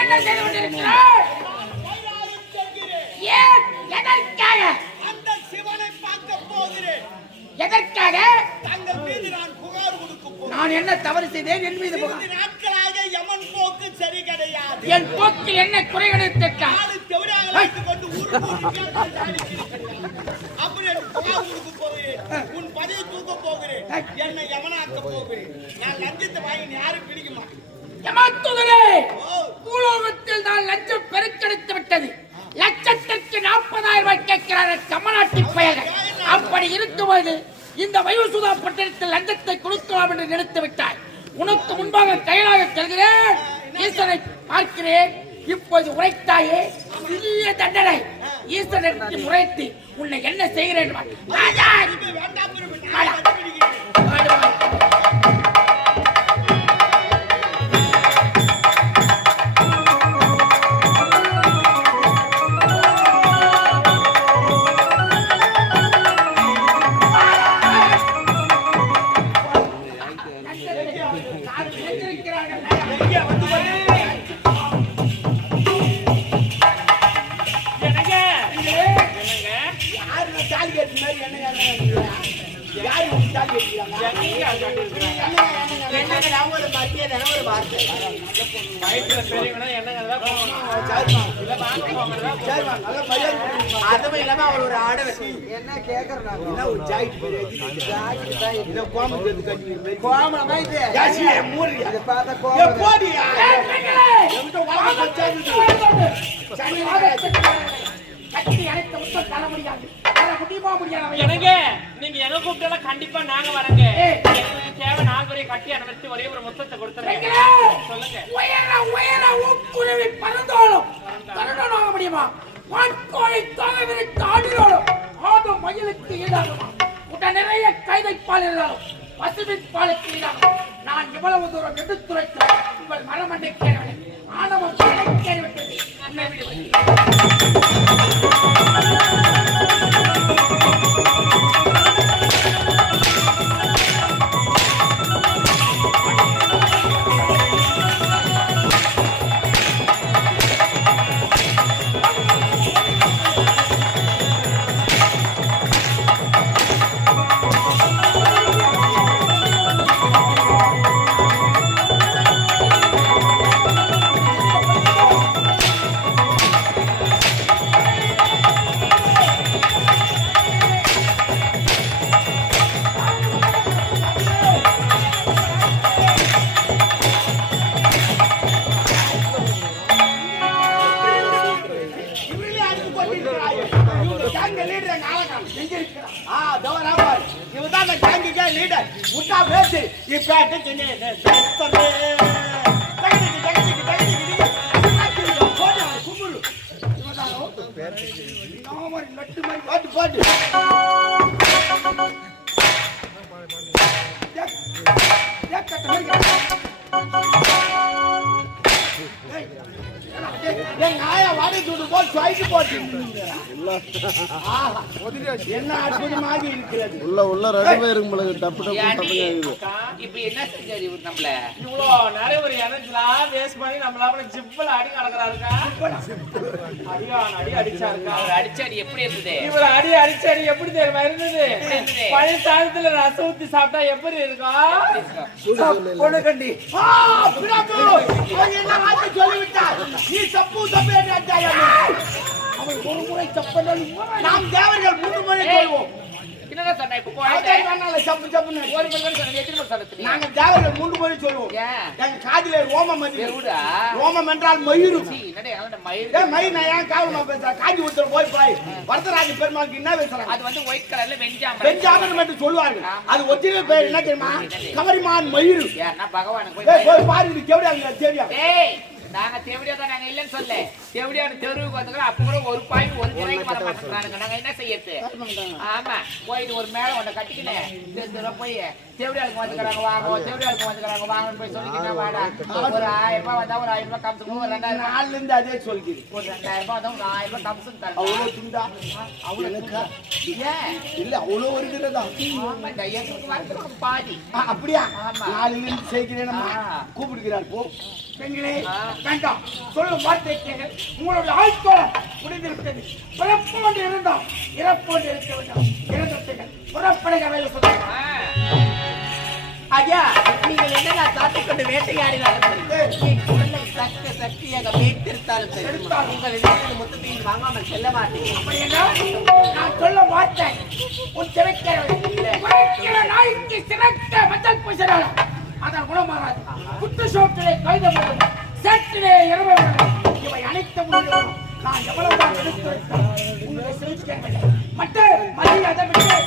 என்ன செய்து கொண்டிருக்கிறாய்? ஏன்? எதற்காக? அந்த சிவனை பார்க்க போகிறேன். எதற்காக? தங்கள் மீது நான் புகார் கொடுக்க போகிறேன். நான் என்ன தவறு செய்தேன்? என் மீது புகார்? நாட்களாக யமன் போக்கு சரி கிடையாது. என் போக்கில் என்ன குறை கிடைத்திருக்கா? கொண்டு அப்படி புகார் கொடுக்க போகிறேன். உன் பதவியை தூக்க போகிறேன். என்னை யமனாக்க போகிறேன். நான் லஞ்சத்தை வாங்கி யாரும் பிடிக்க மாட்டேன். யமத்துதரே, பூலோகத்தில் தான் லஞ்சம் பெருக்கெடுத்து விட்டது. லட்சத்திற்கு 40,000 ரூபாய் கேட்கிறார் தமிழ்நாட்டின் பெயர்கள். அப்படி இருக்கும்போது இந்த வயோசுதா பட்டணத்தில் லஞ்சத்தை கொடுக்கலாம் என்று நினைத்து விட்டாய். உனக்கு முன்பாக கையிலாக செல்கிறேன். ஈசனை பார்க்கிறேன். இப்போது உரைத்தாயே சிறிய தண்டனை. ஈசனுக்கு உரைத்து உன்னை என்ன செய்கிறேன்? நீங்க எங்க கூப்பிட்டாலும் கண்டிப்பா நாங்க வரங்க. தேவை 4 பேரை கட்டி அனுமதி ஒரே ஒரு முத்தத்தை கொடுத்துருங்க. சொல்லுங்க. பறந்தோளும் கருணனாக முடியுமா? வான்கோழி தாவரை தாடினோடும் ஆடும் மயிலுக்கு ஈடாகுமா? உடன் நிறைய கைதை பால் இருந்தாலும் பசுவின் பாலுக்கு ஈடாகும். நான் இவ்வளவு தூரம் எடுத்துரைத்தேன். உங்கள் மரமண்டை கேள்வி ஆணவம் கேள்விட்டது. அன்னை என்ன அற்புதமாக இருக்கிறது. உள்ள ரெண்டு பேருக்கு உங்களுக்கு டப்பு டப்பு டப்பு. இப்ப என்ன செஞ்சாரு இவர் நம்மள? இவ்வளோ நிறைய ஒரு எனர்ஜிலா வேஸ்ட் பண்ணி நம்மளால ஜிப்பல அடி நடக்கறாருக்கா. அடி அடிச்சாருக்கா. அவர் அடிச்ச அடி எப்படி இருந்தது? இவர் அடிச்ச அடி எப்படி தெரியுமா இருந்தது? பழைய சாதத்துல ரசம் ஊத்தி சாப்பிட்டா எப்படி இருக்கும்? பொண்ணுகண்டி என்ன வார்த்தை சொல்லிவிட்டார்? நீ சப்பு சப்பு என்று அடிச்சாயா? அவன் ஒரு முறை தப்பனால் நாம் தேவர்கள் 3 முறை சொல்வோம். என்னடா சொன்ன? இப்ப சப்பு சப்புன்னு ஒரு மணி நேரம் எத்தனை மணி நேரம்? நாங்க தேவர்கள் 3 முறை சொல்வோம். எங்க காதிலே ரோமம் வந்து ரோமம் என்றால் மயிர். மயிர் நான் ஏன் காவலமா பேசுறேன்? காஞ்சி உத்தர போய் வரதராஜ பெருமாளுக்கு என்ன பேசுறாங்க? அது வந்து ஒயிட் கலர்ல வெஞ்சாமரம். வெஞ்சாமரம் என்று சொல்லுவாங்க. அது ஒரிஜினல் பேர் என்ன தெரியுமா? கவரிமான் மயிர். பகவானுக்கு போய் பாருங்க. கேவடியா தேவியா? நாங்க தேவடியா தான் நாங்க இல்லன்னு சொல்ல தேவடியான தெருவுக்கு வந்துக்கிறோம் அப்ப கூட ஒரு பாயிண்ட் ஒரு ரூபாய்க்கு வர மாட்டேங்கிறாங்க நாங்க என்ன செய்யறது ஆமா போயிட்டு ஒரு மேல ஒன்றை கட்டிக்கினேன் போய் தேவடியாளுக்கு வந்துக்கிறாங்க வாங்க தேவடியாளுக்கு வந்துக்கிறாங்க வாங்கன்னு போய் சொல்லிக்கிட்டா வாடா ஒரு 1000 ரூபாய் வந்தா ஒரு 1000 ரூபாய் கம்சு ஒரு 2000 நாலுல இருந்து அதே சொல்லிக்குது ஒரு 2000 ரூபாய் வந்தா ஒரு 1000 ரூபாய் கம்சு தரேன் அவ்வளவு துண்டா அவ்வளவு ஏன் இல்ல அவ்வளவு வருகிறதா ஆமா கையத்துக்கு வரணும் பாதி அப்படியா ஆமா. நாலுல இருந்து சேர்க்கிறேன் கூப்பிடுகிறார் போ பெண்களே வேண்டாம் சொல்லும் வார்த்தை கேளுங்கள் உங்களுடைய ஆழ்த்தோളം முடிந்திருக்கிறது பிறப்பு ஒன்று இருந்தோம் இறப்பு ஒன்று இருக்க வேண்டும் இறந்துட்டீர்கள் புறப்படுக வேலை சொல்லுங்க ஐயா நீங்கள் என்ன தாட்டிக் கொண்டு வேட்டையாடினாலும் சக்தியாக மீட்டிருத்தாலும் சரி உங்கள் இடத்தில் முத்தத்தையும் வாங்காமல் செல்ல மாட்டேன் நான் சொல்ல மாட்டேன் உன் சிறக்கிற நாய்க்கு சிறக்க மஞ்சள் பூசலாம் அதன் குணமாகாது குத்து சோட்டிலே கைதப்படும் சேற்றிலே இரவு இவை அனைத்து முடியும் நான் எவ்வளவுதான் எடுத்து உங்களை சிரிக்கவில்லை மற்ற மரியாதை விட்டு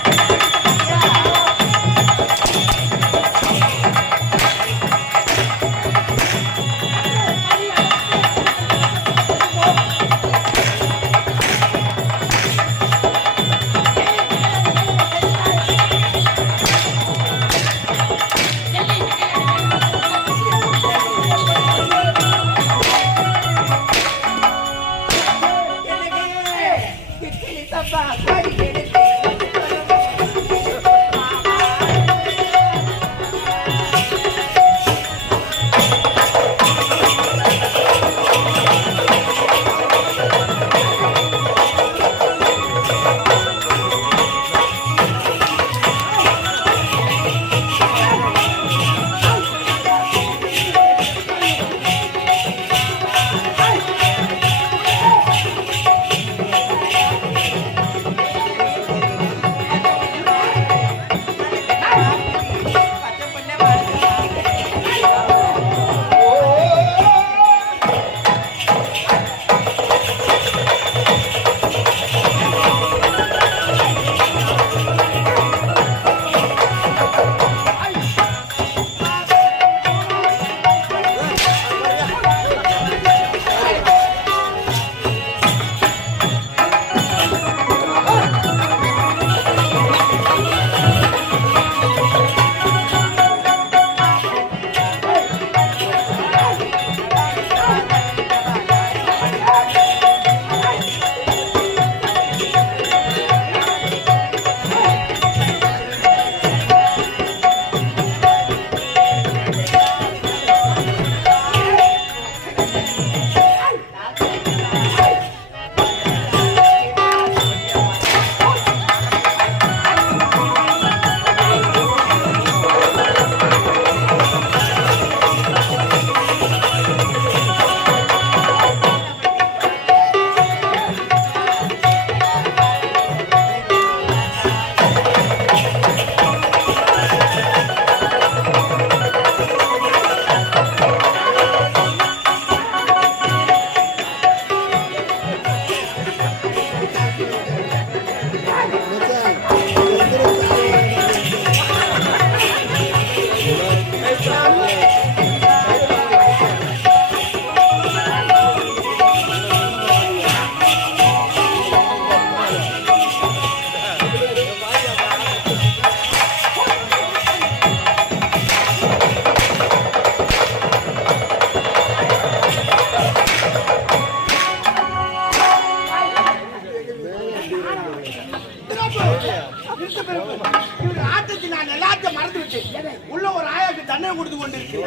உள்ள ஒரு ஆயாக்கு தண்ணீர் கொடுத்து கொண்டு இருக்கு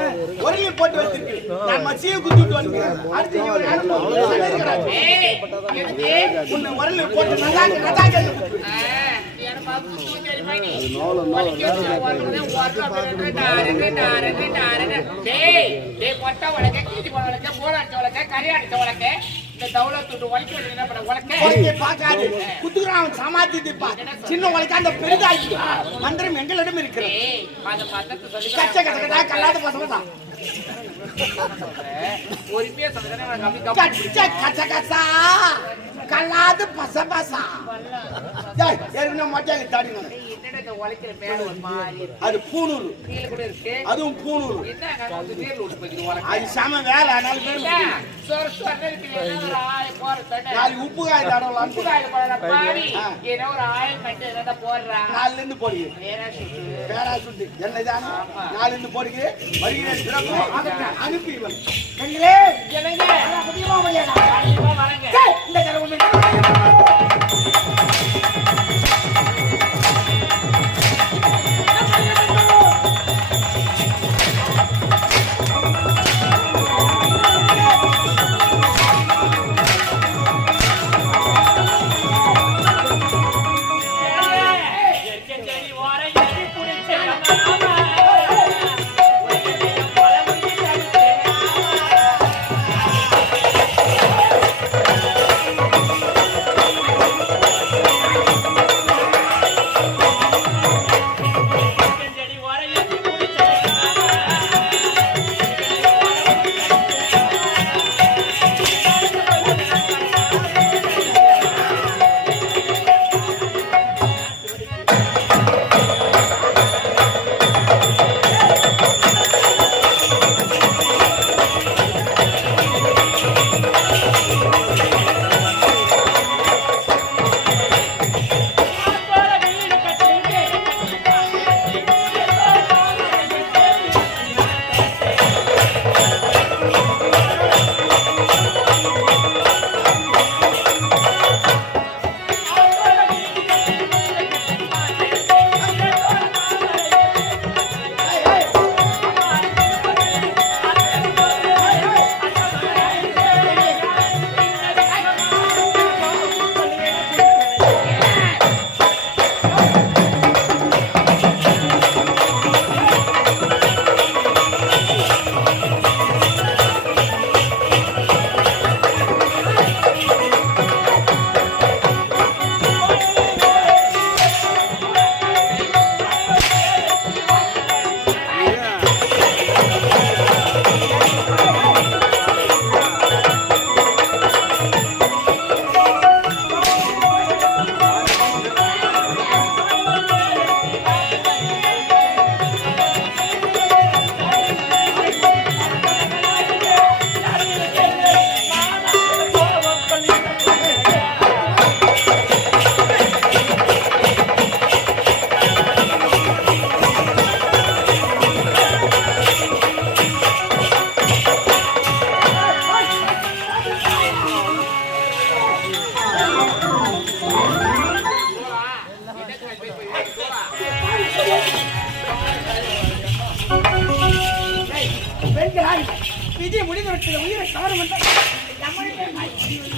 ஒரே போட்டு வச்சிருக்கு நான் மச்சியை குத்திட்டு வந்துக்கிறேன் அடுத்து இவர் யாரும் உன்னை உரல போட்டு நல்லா சின்ன உலக அந்த பெரிதாக்கி மந்திரம் எங்களிடம் இருக்கிறது கல்லாது பச பசா ஏற்கனவே மாட்டாங்க தாடி என்னடா இந்த உழைக்கிற மேல ஒரு மாதிரி இருக்கு. அது பூணூல். கீழ கூட இருக்கு. அதுவும் பூணூல். என்னங்க வந்து பேர்ல விட்டு போயிட்டு உழைக்க. அது சம வேலை. 4 பேர் சொர சொர இருக்கு. என்ன ஒரு ஆள் போறதே. 4 உப்பு காய் தடவலாம். உப்பு காய் போறா பாவி. ஏதோ ஒரு ஆள் கட்டி என்னடா போடுறா. 4ல இருந்து போடுங்க. பேராசூட் என்னதான் 4ல இருந்து போடுங்க. வருகிறேன் சிறப்பு அனுப்பி இவன். கண்களே ஜனங்க முடியுமா முடியாதா? கண்டிப்பா வரங்க. இந்த தடவை விதி முடிந்துவிட்டது. உயிரை கவனம் வந்த அப்படி ஒரு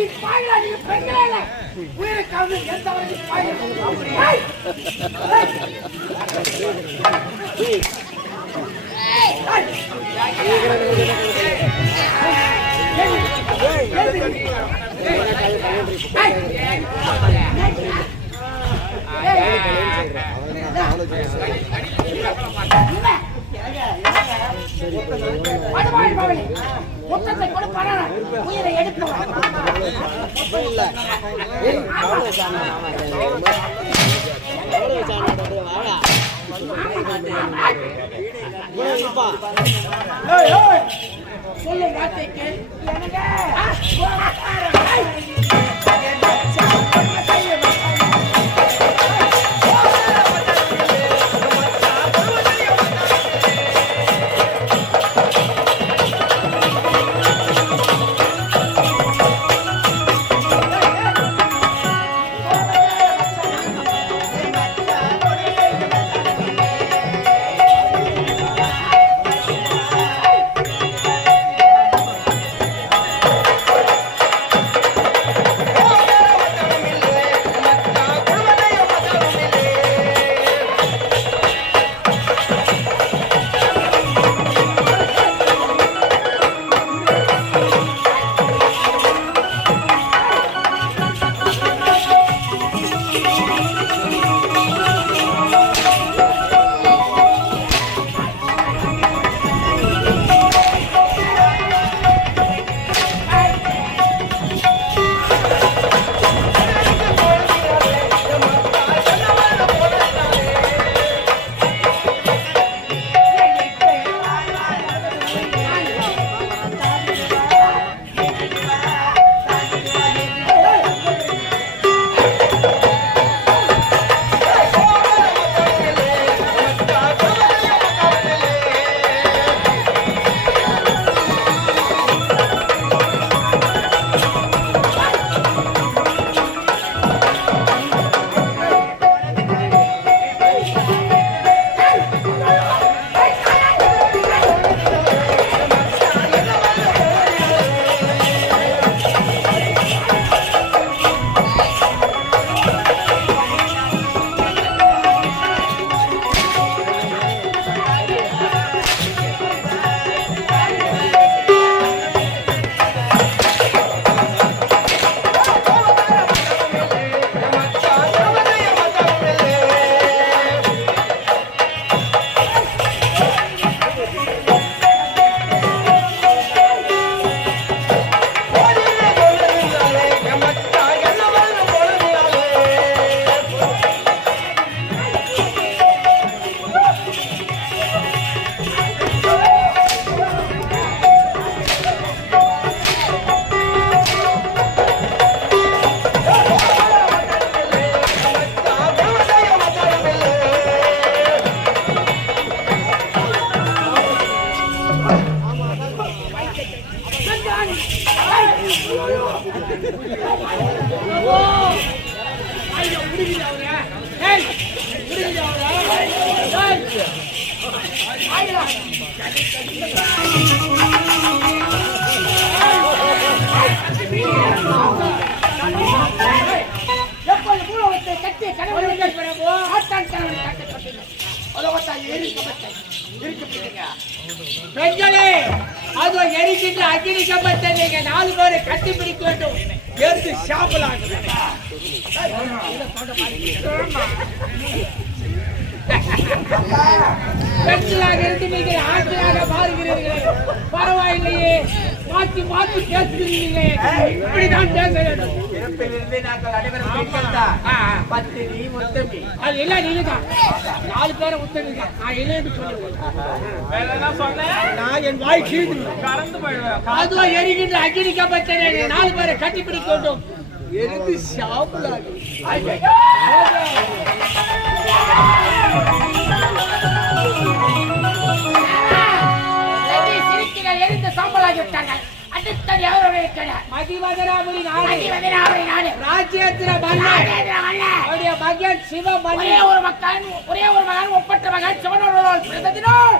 நீ பாயலா நீ பெண்களே இல்ல உயிரை காவு எந்த வரை பாயலா மொத்தத்தை கூட பரவாயில்ல உயிரை எடுத்து சொல்லும் வார்த்தைக்கு பெண்களே அதோ எரிக்கின்ற அக்னி கம்பத்தை நீங்க 4 பேரை கட்டி பிடிக்க வேண்டும். எடுத்து சாப்பிடலாம். பெண்களாக இருந்து நீங்கள் ஆட்சியாக மாறுகிறீர்களே, பரவாயில்லையே. மாற்றி மாற்றி பேசுகிறீர்களே, இப்படிதான் பேச வேண்டும். நாங்கள் அனைவரும் பெண்கள் தான். பத்தினி முத்தமி அது எல்லாம் நீங்க தான். 4 பேரை முத்தமிங்க. நான் இல்லைன்னு சொல்லுவேன். நான் என் வாய் கீழ்ந்து கறந்து போயிடுவேன். அதுவா எரிகின்ற அக்னி கம்பத்தை 4 பேரை கட்டி பிடிக்க வேண்டும். எரிந்து சாப்பிடாது. எரிந்த சாம்பலாகி விட்டார்கள். அடுத்தது எவருடைய மதிவதனாபுரி நாடு ராஜ்யத்திர மன்னர் மகன் சிவமணி. ஒரே ஒரு மகன் ஒப்பற்ற மகன் சிவனோடு பிறந்ததினால்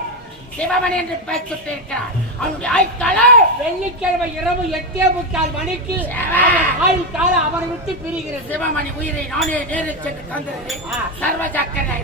சிவமணி என்று பெற்றுட்டு இருக்கிறார். அவனுடைய ஆய்க்கால வெள்ளிக்கிழமை இரவு 8:45 மணிக்கு ஆயுள் காலம் அவரை விட்டு பிரிகிறது. சிவமணி உயிரை நானே நேரில் சென்று தந்தது சர்வ சக்கரை.